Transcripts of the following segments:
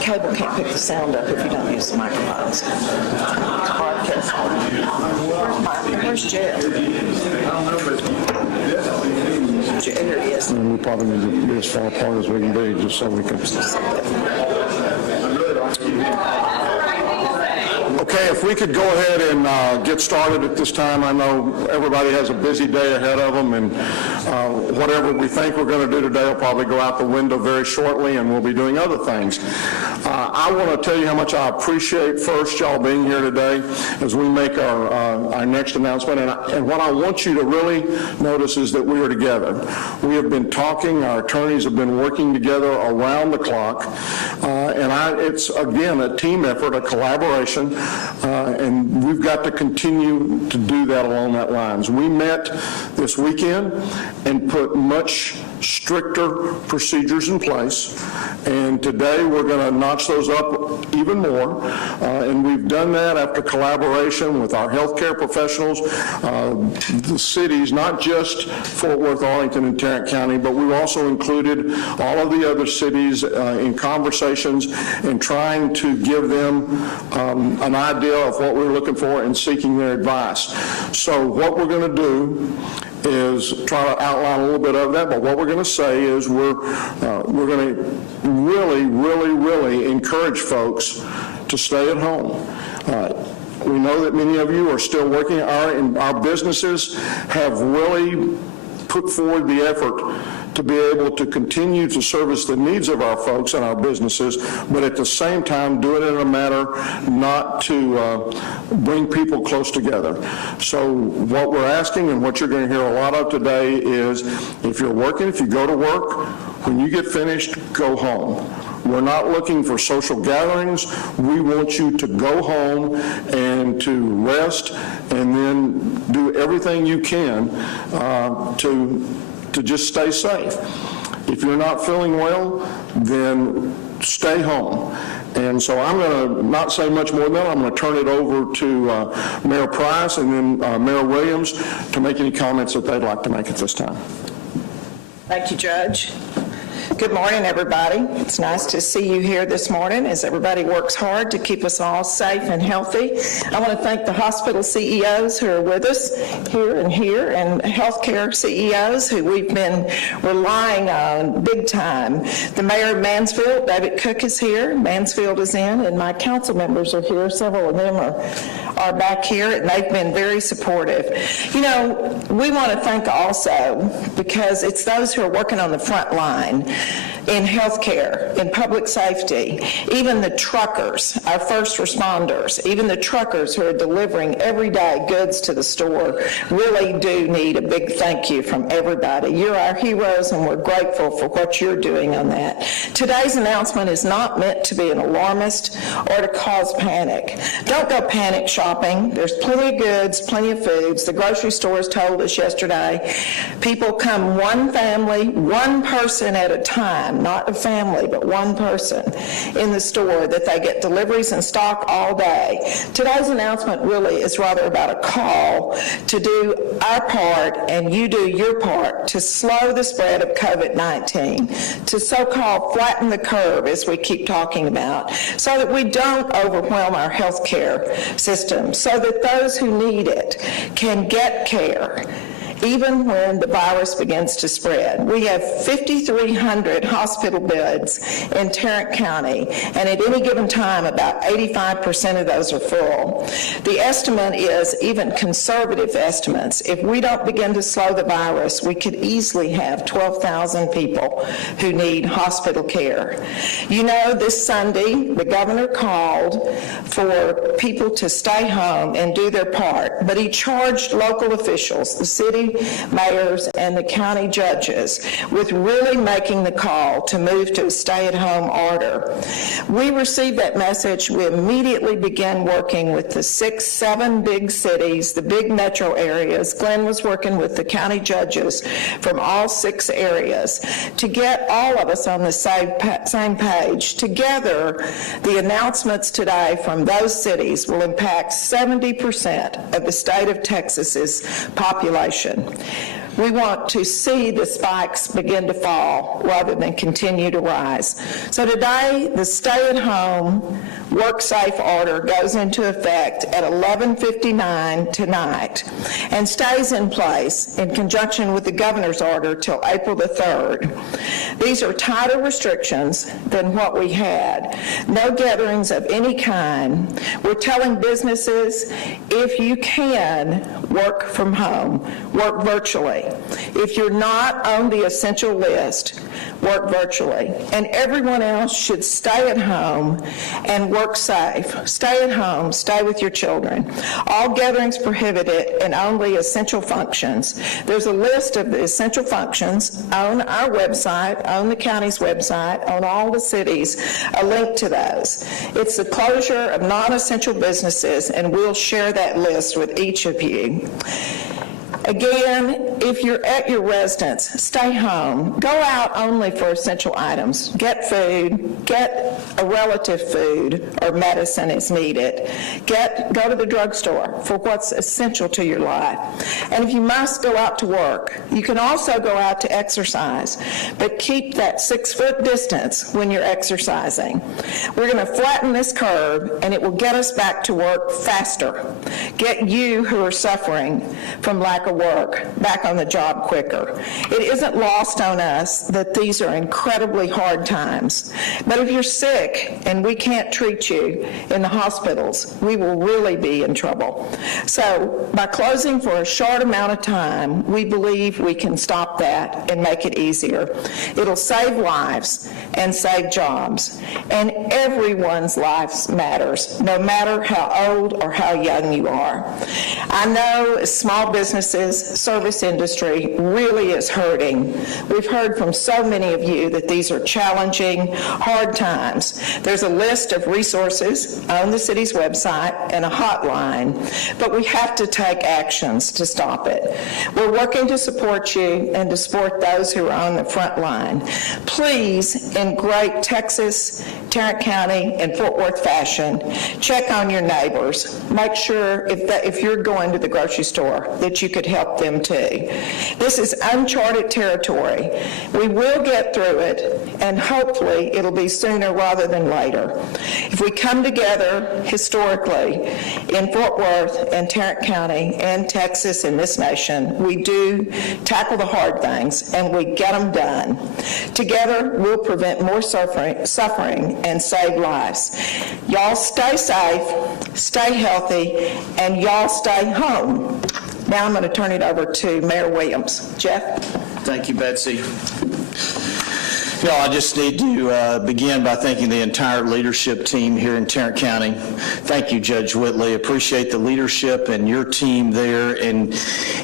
Cable can't pick the sound up if you don't use the microphones. Where's Jeff? There he is. And we probably need to be as far apart as we can be, just so we can. Okay, if we could go ahead and get started at this time. I know everybody has a busy day ahead of them, and whatever we think we're going to do today will probably go out the window very shortly, and we'll be doing other things. I want to tell you how much I appreciate first y'all being here today as we make our next announcement. And what I want you to really notice is that we are together. We have been talking, our attorneys have been working together around the clock, and it's, again, a team effort, a collaboration, and we've got to continue to do that along that lines. We met this weekend and put much stricter procedures in place, and today we're going to notch those up even more, and we've done that after collaboration with our healthcare professionals, the cities, not just Fort Worth, Arlington, and Tarrant County, but we've also included all of the other cities in conversations and trying to give them an idea of what we're looking for and seeking their advice. So what we're going to do is try to outline a little bit of that, but what we're going to say is we're going to really encourage folks to stay at home. We know that many of you are still working. Our businesses have really put forward the effort to be able to continue to service the needs of our folks and our businesses, but at the same time do it in a manner not to bring people close together. So what we're asking and what you're going to hear a lot of today is, if you're working, if you go to work, when you get finished, go home. We're not looking for social gatherings. We want you to go home and to rest and then do everything you can to just stay safe. If you're not feeling well, then stay home. And so I'm going to not say much more than that. I'm going to turn it over to Mayor Price and then Mayor Williams to make any comments that they'd like to make at this time. Thank you, Judge. Good morning, everybody. It's nice to see you here this morning as everybody works hard to keep us all safe and healthy. I want to thank the hospital CEOs who are with us here and healthcare CEOs who we've been relying on big time. The mayor of Mansfield, David Cook, is here. Mansfield is in, and my council members are here. Several of them are back here, and they've been very supportive. You know, we want to thank also, because it's those who are working on the front line in healthcare, in public safety, even the truckers, our first responders, even the truckers who are delivering everyday goods to the store really do need a big thank you from everybody. You're our heroes, and we're grateful for what you're doing on that. Today's announcement is not meant to be an alarmist or to cause panic. Don't go panic shopping. There's plenty of goods, plenty of foods. The grocery stores told us yesterday, people come one family, one person at a time, not a family, but one person in the store, that they get deliveries and stock all day. Today's announcement really is rather about a call to do our part and you do your part to slow the spread of COVID-19, to so-called flatten the curve, as we keep talking about, so that we don't overwhelm our health care system, so that those who need it can get care even when the virus begins to spread. We have 5,300 hospital beds in Tarrant County, and at any given time, about 85% of those are full. The estimate is, even conservative estimates, if we don't begin to slow the virus, we could easily have 12,000 people who need hospital care. You know, this Sunday, the governor called for people to stay home and do their part, but he charged local officials, the city mayors and the county judges, with really making the call to move to a stay-at-home order. We received that message. We immediately began working with the 7 big cities, the big metro areas. Glenn was working with the county judges from all 6 areas to get all of us on the same page. Together, the announcements today from those cities will impact 70% of the state of Texas's population. We want to see the spikes begin to fall rather than continue to rise. So today, the stay-at-home, work-safe order goes into effect at 11:59 tonight and stays in place in conjunction with the governor's order till April the 3rd. These are tighter restrictions than what we had. No gatherings of any kind. We're telling businesses, if you can, work from home, work virtually. If you're not on the essential list, work virtually. And everyone else should stay at home and work safe. Stay at home, stay with your children. All gatherings prohibited and only essential functions. There's a list of the essential functions on our website, on the county's website, on all the cities, a link to those. It's the closure of non-essential businesses, and we'll share that list with each of you. Again, if you're at your residence, stay home. Go out only for essential items. Get food, get a relative food or medicine as needed. Go to the drugstore for what's essential to your life. And if you must go out to work, you can also go out to exercise, but keep that 6-foot distance when you're exercising. We're going to flatten this curve, and it will get us back to work faster. Get you who are suffering from lack of work back on the job quicker. It isn't lost on us that these are incredibly hard times. But if you're sick and we can't treat you in the hospitals, we will really be in trouble. So by closing for a short amount of time, we believe we can stop that and make it easier. It'll save lives and save jobs. And and everyone's life matters, no matter how old or how young you are. I know small businesses, service industry really is hurting. We've heard from so many of you that these are challenging, hard times. There's a list of resources on the city's website and a hotline, but we have to take actions to stop it. We're working to support you and to support those who are on the front line. Please, in great Texas, Tarrant County, and Fort Worth fashion, check on your neighbors. Make sure if you're going to the grocery store that you could help them too. This is uncharted territory. We will get through it, and hopefully it'll be sooner rather than later. If we come together historically in Fort Worth and Tarrant County and Texas and this nation, we do tackle the hard things and we get them done. Together, we'll prevent more suffering and save lives. Y'all stay safe, stay healthy, and y'all stay home. Now I'm going to turn it over to Mayor Williams. Jeff? Thank you, Betsy. I just need to begin by thanking the entire leadership team here in Tarrant County. Thank you, Judge Whitley. Appreciate the leadership and your team there. And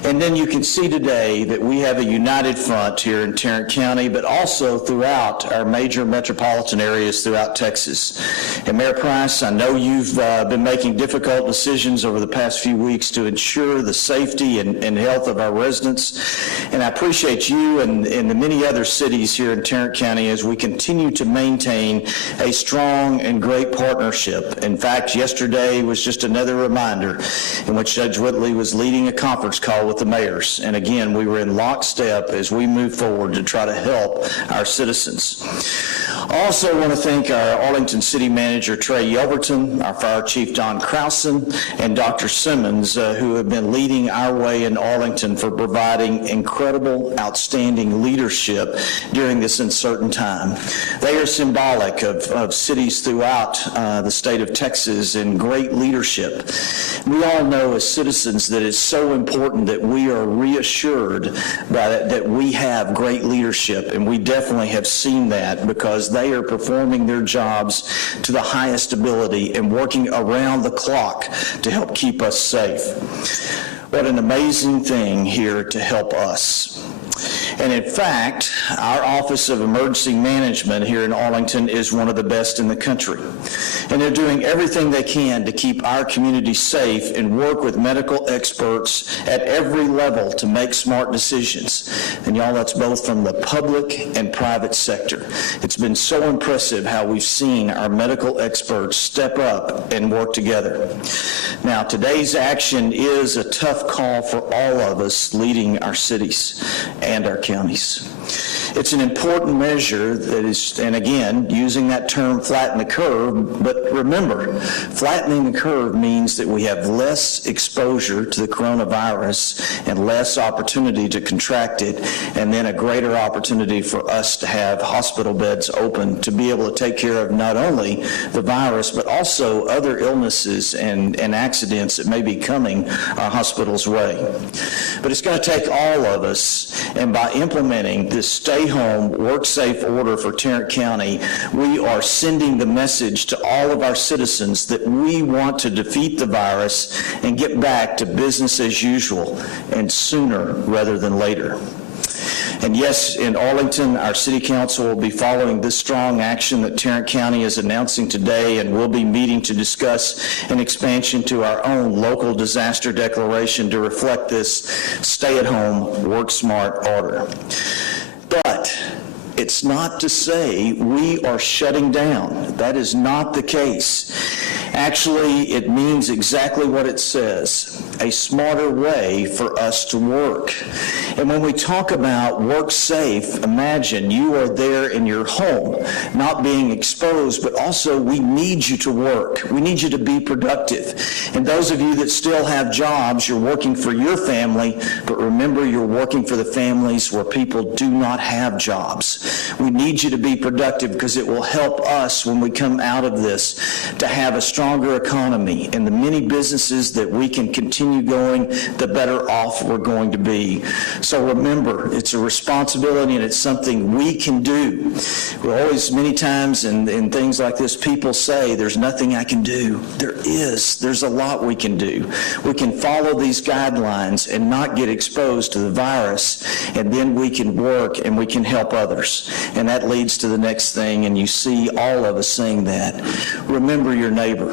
then you can see today that we have a united front here in Tarrant County, but also throughout our major metropolitan areas throughout Texas. And Mayor Price, I know you've been making difficult decisions over the past few weeks to ensure the safety and health of our residents. And I appreciate you and the many other cities here in Tarrant County as we continue to maintain a strong and great partnership. In fact, yesterday was just another reminder in which Judge Whitley was leading a conference call with the mayors. And again, we were in lockstep as we move forward to try to help our citizens. I also want to thank our Arlington City Manager, Trey Yelverton, our Fire Chief, Don Krausen, and Dr. Simmons, who have been leading our way in Arlington for providing incredible, outstanding leadership during this uncertain time. They are symbolic of cities throughout the state of Texas and great leadership. We all know as citizens that it's so important that we are reassured that we have great leadership, and we definitely have seen that because they are performing their jobs to the highest ability and working around the clock to help keep us safe. What an amazing thing here to help us. And in fact, our Office of Emergency Management here in Arlington is one of the best in the country. And they're doing everything they can to keep our community safe and work with medical experts at every level to make smart decisions. And y'all, that's both from the public and private sector. It's been so impressive how we've seen our medical experts step up and work together. Now, today's action is a tough call for all of us leading our cities and our counties. It's an important measure that is, and again, using that term flatten the curve, but remember, flattening the curve means that we have less exposure to the coronavirus and less opportunity to contract it, and then a greater opportunity for us to have hospital beds open to be able to take care of not only the virus, but also other illnesses and accidents that may be coming our hospital's way. But it's going to take all of us, and by implementing this stay home, work safe order for Tarrant County, we are sending the message to all of our citizens that we want to defeat the virus and get back to business as usual, and sooner rather than later. And yes, in Arlington, our City Council will be following this strong action that Tarrant County is announcing today, and we'll be meeting to discuss an expansion to our own local disaster declaration to reflect this stay-at-home, work-smart order. But it's not to say we are shutting down. That is not the case. Actually, it means exactly what it says, a smarter way for us to work. And when we talk about work safe, imagine you are there in your home, not being exposed, but also we need you to work. We need you to be productive. And those of you that still have jobs, you're working for your family, but remember you're working for the families where people do not have jobs. We need you to be productive because it will help us when we come out of this to have a strong stronger economy, and the many businesses that we can continue going, the better off we're going to be. So remember, it's a responsibility and it's something we can do. We're always, many times in things like this, people say, there's nothing I can do. There is. There's a lot we can do. We can follow these guidelines and not get exposed to the virus, and then we can work and we can help others. And that leads to the next thing, and you see all of us saying that. Remember your neighbor.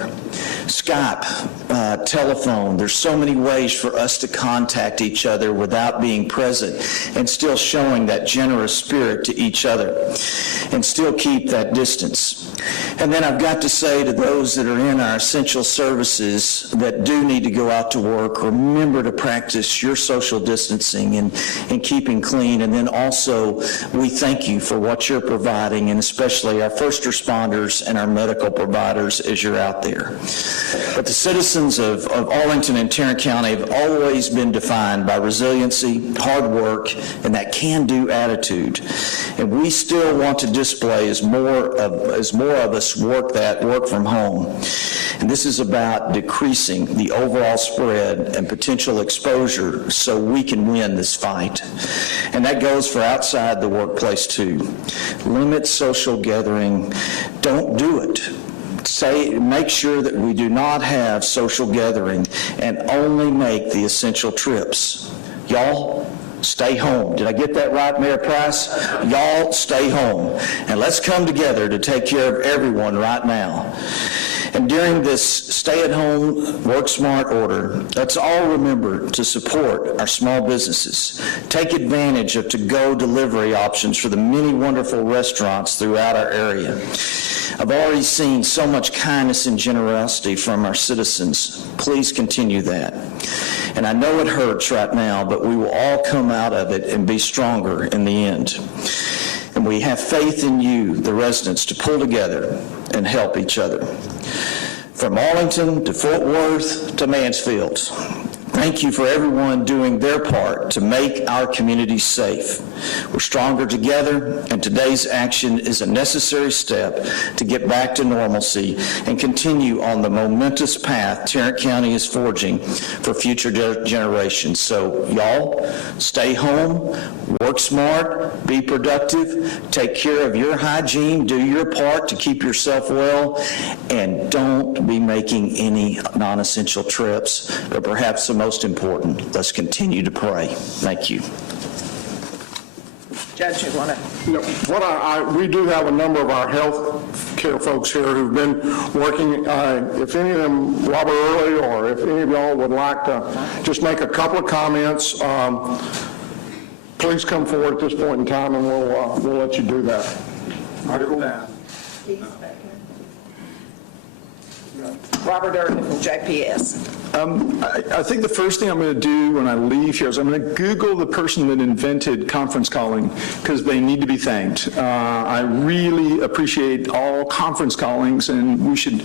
Skype, telephone, there's so many ways for us to contact each other without being present and still showing that generous spirit to each other and still keep that distance. And then I've got to say to those that are in our essential services that do need to go out to work, remember to practice your social distancing and keeping clean. And then also, we thank you for what you're providing, and especially our first responders and our medical providers as you're out there. But the citizens of Arlington and Tarrant County have always been defined by resiliency, hard work, and that can-do attitude. And we still want to display as more of us work from home. And this is about decreasing the overall spread and potential exposure so we can win this fight. And that goes for outside the workplace too. Limit social gathering. Don't do it. Make sure that we do not have social gathering and only make the essential trips. Y'all, stay home. Did I get that right, Mayor Price? Y'all, stay home. And let's come together to take care of everyone right now. And during this stay-at-home, work-smart order, let's all remember to support our small businesses. Take advantage of to-go delivery options for the many wonderful restaurants throughout our area. I've already seen so much kindness and generosity from our citizens. Please continue that. And I know it hurts right now, but we will all come out of it and be stronger in the end. And we have faith in you, the residents, to pull together and help each other. From Arlington to Fort Worth to Mansfield, thank you for everyone doing their part to make our communities safe. We're stronger together, and today's action is a necessary step to get back to normalcy and continue on the momentous path Tarrant County is forging for future generations. So y'all, stay home, work smart, be productive, take care of your hygiene, do your part to keep yourself well, and don't be making any non-essential trips, but perhaps the most important, let's continue to pray. Thank you. Judge, you want to? We do have a number of our health care folks here who've been working. If any of them, Robert Early, or if any of y'all would like to just make a couple of comments, please come forward at this point in time, and we'll let you do that. Robert Early from JPS. I think the first thing I'm going to do when I leave here is I'm going to Google the person that invented conference calling, because they need to be thanked. I really appreciate all conference callings, and we should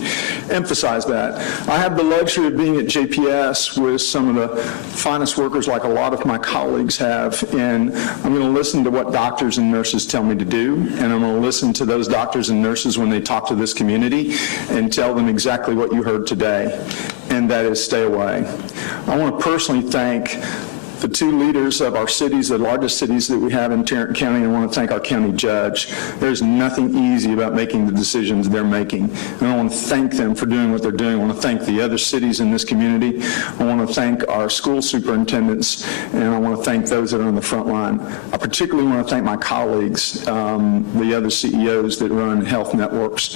emphasize that. I have the luxury of being at JPS with some of the finest workers like a lot of my colleagues have, and I'm going to listen to what doctors and nurses tell me to do, and I'm going to listen to those doctors and nurses when they talk to this community and tell them exactly what you heard today, and that is stay away. I want to personally thank the two leaders of our cities, the largest cities that we have in Tarrant County, and I want to thank our county judge. There's nothing easy about making the decisions they're making, and I want to thank them for doing what they're doing. I want to thank the other cities in this community. I want to thank our school superintendents, and I want to thank those that are on the front line. I particularly want to thank my colleagues, the other CEOs that run health networks.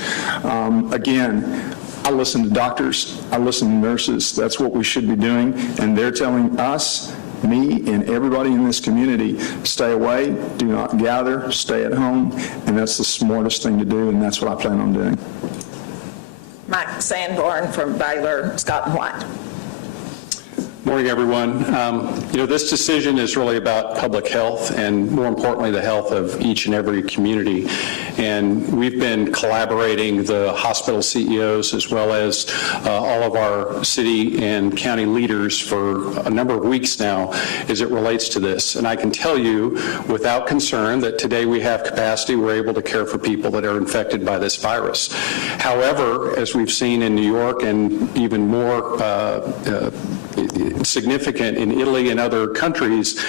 Again, I listen to doctors, I listen to nurses. That's what we should be doing, and they're telling us, me, and everybody in this community, stay away, do not gather, stay at home, and that's the smartest thing to do, and that's what I plan on doing. Mike Sanborn from Baylor, Scott and White. Morning, everyone. This decision is really about public health and, more importantly, the health of each and every community. And we've been collaborating, the hospital CEOs as well as all of our city and county leaders for a number of weeks now as it relates to this. And I can tell you without concern that today we have capacity. We're able to care for people that are infected by this virus. However, as we've seen in New York and even more significant in Italy and other countries,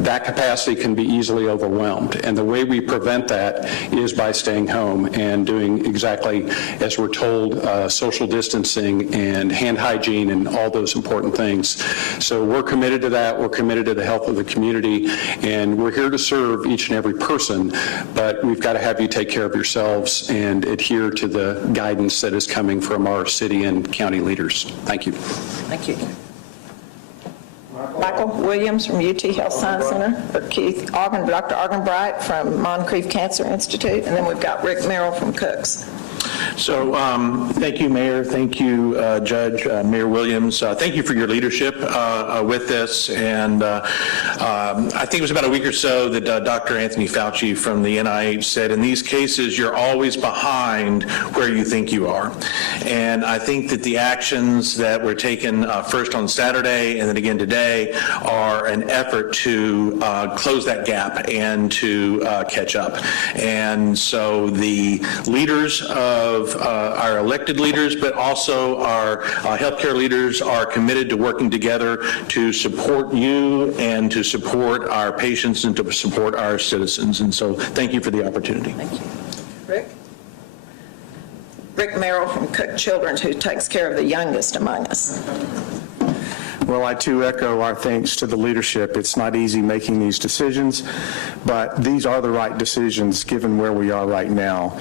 that capacity can be easily overwhelmed. And the way we prevent that is by staying home and doing exactly as we're told, social distancing and hand hygiene and all those important things. So we're committed to that. We're committed to the health of the community, and we're here to serve each and every person, but we've got to have you take care of yourselves and adhere to the guidance that is coming from our city and county leaders. Thank you. Thank you. Michael Williams from UT Health Science Center, or Dr. Argenbright from Moncrief Cancer Institute, and then we've got Rick Merrill from Cooks. So thank you, Mayor. Thank you, Judge, Mayor Williams. Thank you for your leadership with this. And I think it was about a week or so that Dr. Anthony Fauci from the NIH said, in these cases, you're always behind where you think you are. And I think that the actions that were taken first on Saturday and then again today are an effort to close that gap and to catch up. And so the leaders of our elected leaders, but also our healthcare leaders are committed to working together to support you and to support our patients and to support our citizens. And so thank you for the opportunity. Thank you. Rick Merrill from Cook Children's, who takes care of the youngest among us. Well, I too echo our thanks to the leadership. It's not easy making these decisions, but these are the right decisions given where we are right now.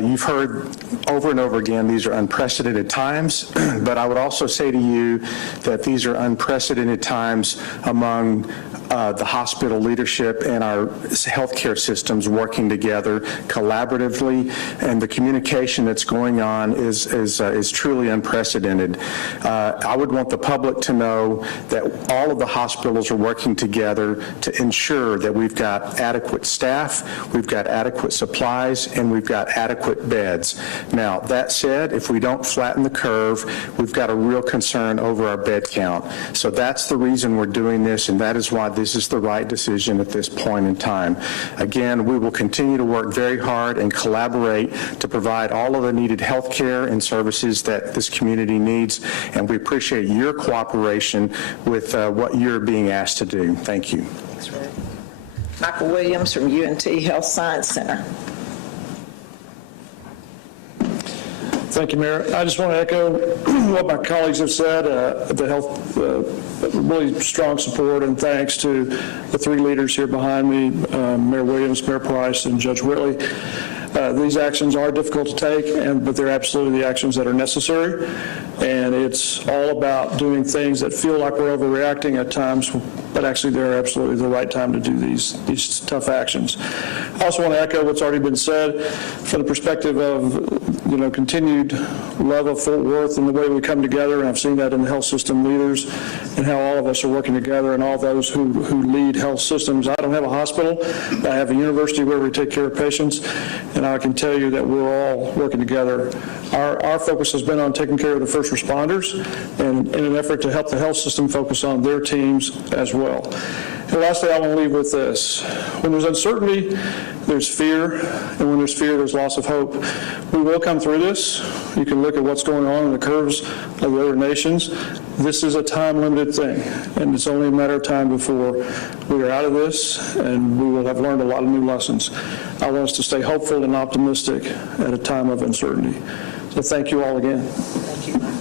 You've heard over and over again, these are unprecedented times, but I would also say to you that these are unprecedented times among the hospital leadership and our healthcare systems working together collaboratively, and the communication that's going on is truly unprecedented. I would want the public to know that all of the hospitals are working together to ensure that we've got adequate staff, we've got adequate supplies, and we've got adequate beds. Now, that said, if we don't flatten the curve, we've got a real concern over our bed count. So that's the reason we're doing this, and that is why this is the right decision at this point in time. Again, we will continue to work very hard and collaborate to provide all of the needed health care and services that this community needs, and we appreciate your cooperation with what you're being asked to do. Thank you. Thanks, Rick. Michael Williams from UNT Health Science Center. Thank you, Mayor. I just want to echo what my colleagues have said, the health, really strong support and thanks to the three leaders here behind me, Mayor Williams, Mayor Price, and Judge Whitley. These actions are difficult to take, but they're absolutely the actions that are necessary. And it's all about doing things that feel like we're overreacting at times, but actually they're absolutely the right time to do these tough actions. I also want to echo what's already been said from the perspective of continued love of Fort Worth and the way we come together, and I've seen that in the health system leaders and how all of us are working together and all those who lead health systems. I don't have a hospital. I have a university where we take care of patients, and I can tell you that we're all working together. Our focus has been on taking care of the first responders and in an effort to help the health system focus on their teams as well. And lastly, I want to leave with this. When there's uncertainty, there's fear, and when there's fear, there's loss of hope. We will come through this. You can look at what's going on in the curves of the other nations. This is a time-limited thing, and it's only a matter of time before we are out of this, and we will have learned a lot of new lessons. I want us to stay hopeful and optimistic at a time of uncertainty. So thank you all again. Thank you, Michael.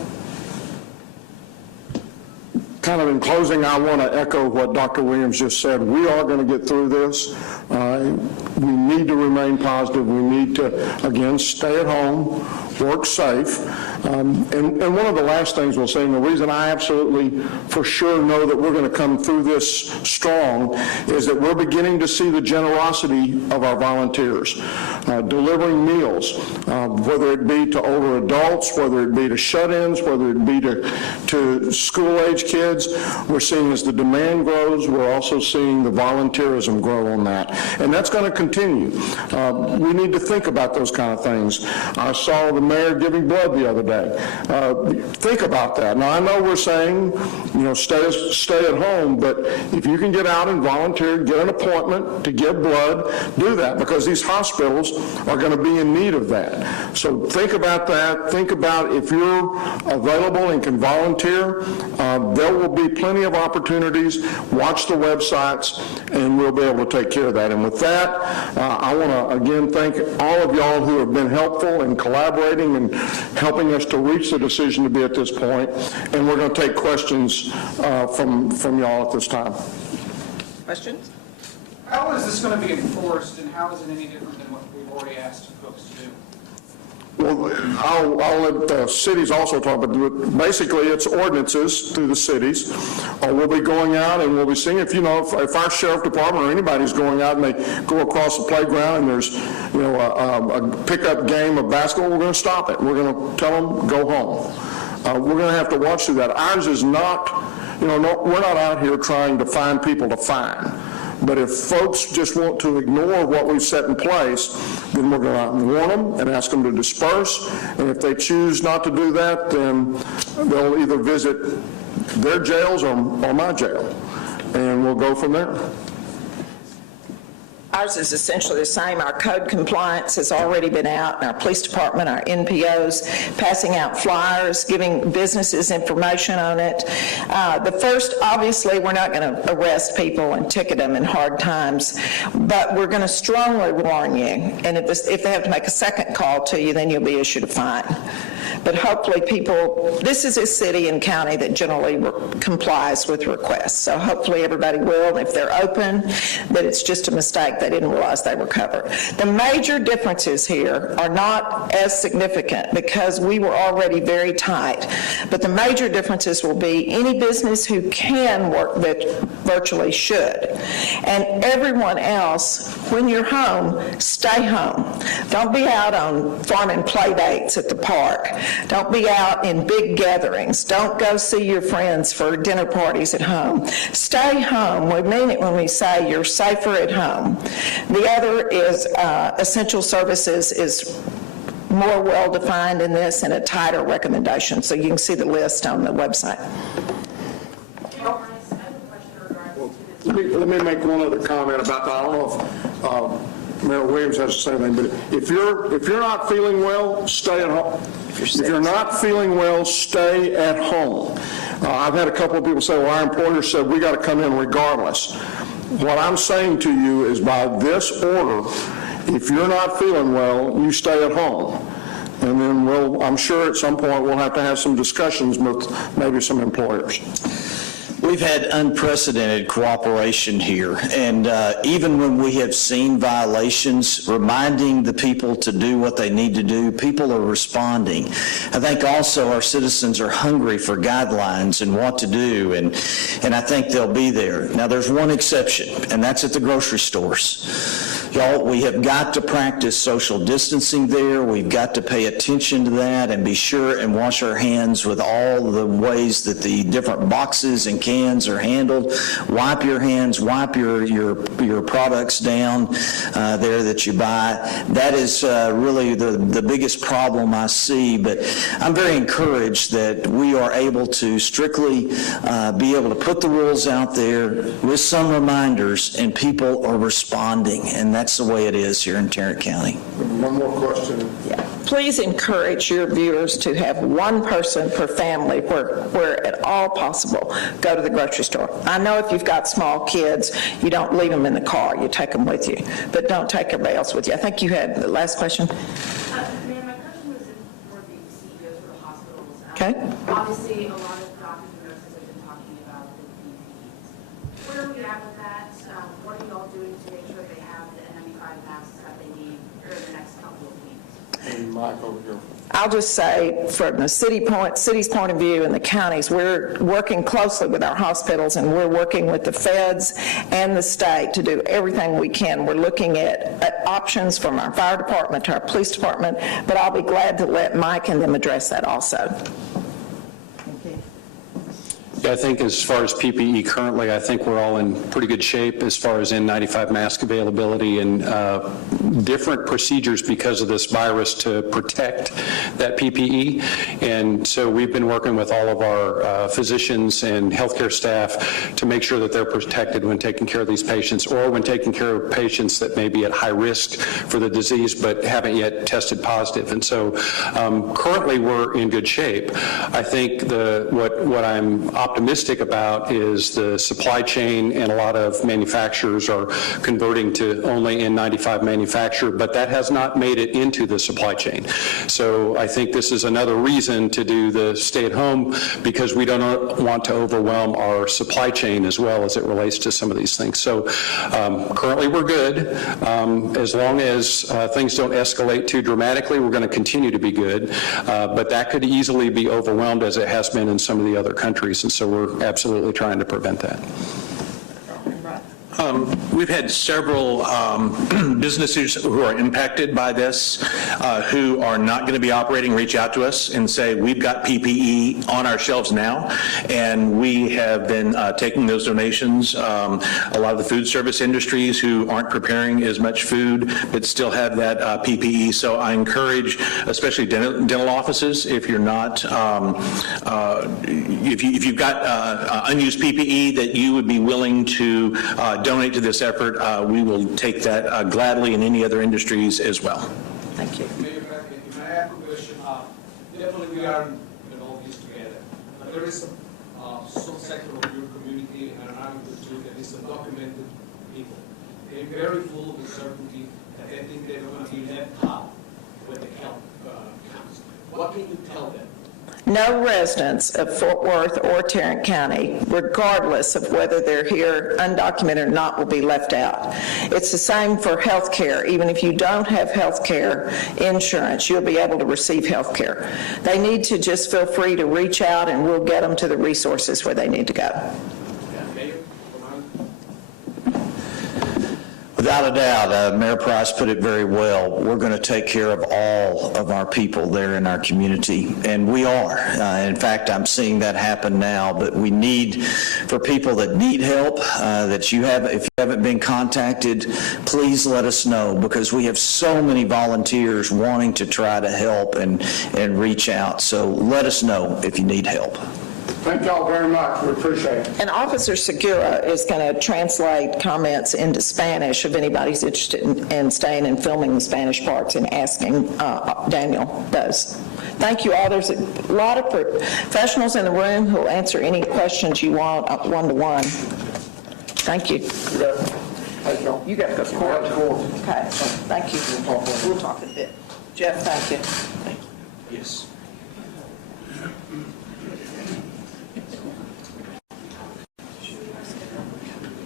Kind of in closing, I want to echo what Dr. Williams just said. We are going to get through this. We need to remain positive. We need to, again, stay at home, work safe. And one of the last things we'll say, and the reason I absolutely for sure know that we're going to come through this strong, is that we're beginning to see the generosity of our volunteers, delivering meals, whether it be to older adults, whether it be to shut-ins, whether it be to school-age kids. We're seeing as the demand grows, we're also seeing the volunteerism grow on that. And that's going to continue. We need to think about those kind of things. I saw the mayor giving blood the other day. Think about that. Now, I know we're saying, stay at home, but if you can get out and volunteer, get an appointment to give blood, do that, because these hospitals are going to be in need of that. So think about that. Think about if you're available and can volunteer, there will be plenty of opportunities. Watch the websites, and we'll be able to take care of that. And with that, I want to again thank all of y'all who have been helpful in collaborating and helping us to reach the decision to be at this point. And we're going to take questions from y'all at this time. Questions? How is this going to be enforced, and how is it any different than what we've already asked folks to do? Well, I'll let the cities also talk, but basically it's ordinances through the cities. We'll be going out and we'll be seeing if our sheriff department or anybody's going out and they go across the playground and there's a pickup game of basketball, we're going to stop it. We're going to tell them go home. We're going to have to watch through that. Ours is not, we're not out here trying to find people to fine. But if folks just want to ignore what we've set in place, then we're going to warn them and ask them to disperse. And if they choose not to do that, then they'll either visit their jails or my jail. And we'll go from there. Ours is essentially the same. Our code compliance has already been out, and our police department, our NPOs, passing out flyers, giving businesses information on it. The first, obviously, we're not going to arrest people and ticket them in hard times, but we're going to strongly warn you. And if they have to make a second call to you, then you'll be issued a fine. But hopefully this is a city and county that generally complies with requests. So hopefully everybody will, and if they're open, that it's just a mistake. They didn't realize they were covered. The major differences here are not as significant because we were already very tight. But the major differences will be any business who can work virtually should. And everyone else, when you're home, stay home. Don't be out on farming play dates at the park. Don't be out in big gatherings. Don't go see your friends for dinner parties at home. Stay home. We mean it when we say you're safer at home. The other is essential services is more well-defined in this and a tighter recommendation. So you can see the list on the website. Let me make one other comment about that. I don't know if Mayor Williams has to say anything, but if you're not feeling well, stay at home. If you're not feeling well, stay at home. I've had a couple of people say, well, our employer said we got to come in regardless. What I'm saying to you is by this order, if you're not feeling well, you stay at home. And then I'm sure at some point we'll have to have some discussions with maybe some employers. We've had unprecedented cooperation here, and even when we have seen violations, reminding the people to do what they need to do, people are responding. I think also our citizens are hungry for guidelines and what to do, and I think they'll be there. Now, there's one exception, and that's at the grocery stores. Y'all, we have got to practice social distancing there. We've got to pay attention to that and be sure and wash our hands with all the ways that the different boxes and cans are handled. Wipe your hands, wipe your products down there that you buy. That is really the biggest problem I see, but I'm very encouraged that we are able to strictly be able to put the rules out there with some reminders, and people are responding, and that's the way it is here in Tarrant County. One more question. Yeah. Please encourage your viewers to have one person per family where at all possible go to the grocery store. I know if you've got small kids, you don't leave them in the car, you take them with you, but don't take everybody else with you. I think you had the last question. Ma'am, my question was for the CEOs for the hospitals. Okay. Obviously, a lot of doctors and nurses have been talking about the PPEs. Where are we at with that? What are you all doing to make sure they have the N95 masks that they need for the next couple of weeks? And Mike over here. I'll just say, from the city's point of view and the counties, we're working closely with our hospitals, and we're working with the feds and the state to do everything we can. We're looking at options from our fire department to our police department, but I'll be glad to let Mike and them address that also. Yeah, I think as far as PPE currently, I think we're all in pretty good shape as far as N95 mask availability and different procedures because of this virus to protect that PPE. And so we've been working with all of our physicians and healthcare staff to make sure that they're protected when taking care of these patients, or when taking care of patients that may be at high risk for the disease but haven't yet tested positive. And so currently we're in good shape. I think what I'm optimistic about is the supply chain, and a lot of manufacturers are converting to only N95 manufacture, but that has not made it into the supply chain. So I think this is another reason to do the stay at home, because we don't want to overwhelm our supply chain as well as it relates to some of these things. So currently we're good. As long as things don't escalate too dramatically, we're going to continue to be good. But that could easily be overwhelmed, as it has been in some of the other countries. And so we're absolutely trying to prevent that. We've had several businesses who are impacted by this, who are not going to be operating, reach out to us and say, we've got PPE on our shelves now, and we have been taking those donations. A lot of the food service industries who aren't preparing as much food but still have that PPE. So I encourage, especially dental offices, if you're not, if you've got unused PPE that you would be willing to donate to this effort, we will take that gladly in any other industries as well. Thank you. Mayor, if I have a question, definitely we are in all this together. But there is some sector of your community, and I'm with you, that is undocumented people. They're very full of uncertainty, that they think they're going to be left out when the health comes. What can you tell them? No residents of Fort Worth or Tarrant County, regardless of whether they're here undocumented or not, will be left out. It's the same for health care. Even if you don't have health care insurance, you'll be able to receive health care. They need to just feel free to reach out, and we'll get them to the resources where they need to go. Without a doubt, Mayor Price put it very well. We're going to take care of all of our people there in our community, and we are. In fact, I'm seeing that happen now, but we need, for people that need help, if you haven't been contacted, please let us know, because we have so many volunteers wanting to try to help and reach out. So let us know if you need help. Thank y'all very much. We appreciate it. And Officer Segura is going to translate comments into Spanish if anybody's interested in staying and filming the Spanish parts and asking. Daniel does. Thank you all. There's a lot of professionals in the room who will answer any questions you want one-to-one. Thank you. You got to go to court. Okay. Thank you. We'll talk in a bit. Jeff, thank you. Thank you. Yes.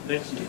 Thank you.